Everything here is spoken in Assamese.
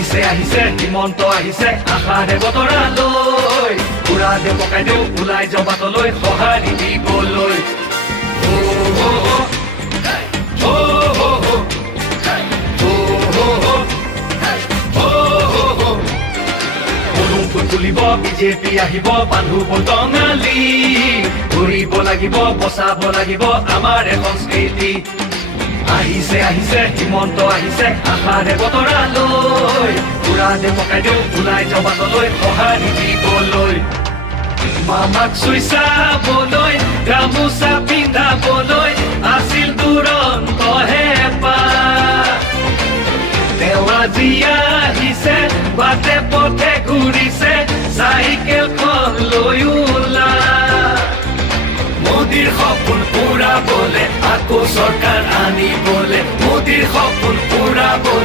আহিছে আহিছে হিমন্ত আহিছে আশাৰে বতৰা লৈ উৰা দে পকাই দেও ওলাই যাওঁ বাটলৈ সঁহাৰি দিবলৈ তুলিব বিজেপি আহিব বান্ধু বটঙালী ঘূৰিব লাগিব বচাব লাগিব আমাৰ সংস্কৃতি আহিছে আহিছে হিমন্ত আহিছে আশাৰে বতৰা লৈ উৰা দে পকাই দেও ওলাই যাওঁ বাটলৈ সঁহাৰি দিবলৈ মামাক চুই চাবলৈ গামোচা পিন্ধাবলৈ আছিল দুৰন্ত হেঁপাহ তেওঁ আজি আহিছে বাটে পথে ঘূৰিছে চাইকেলখন লৈ ওলা মোদীৰ সপোন পুৰাবলে আকৌ চৰকাৰ আনিবলে মোদীৰ সপোন পুৰাবলে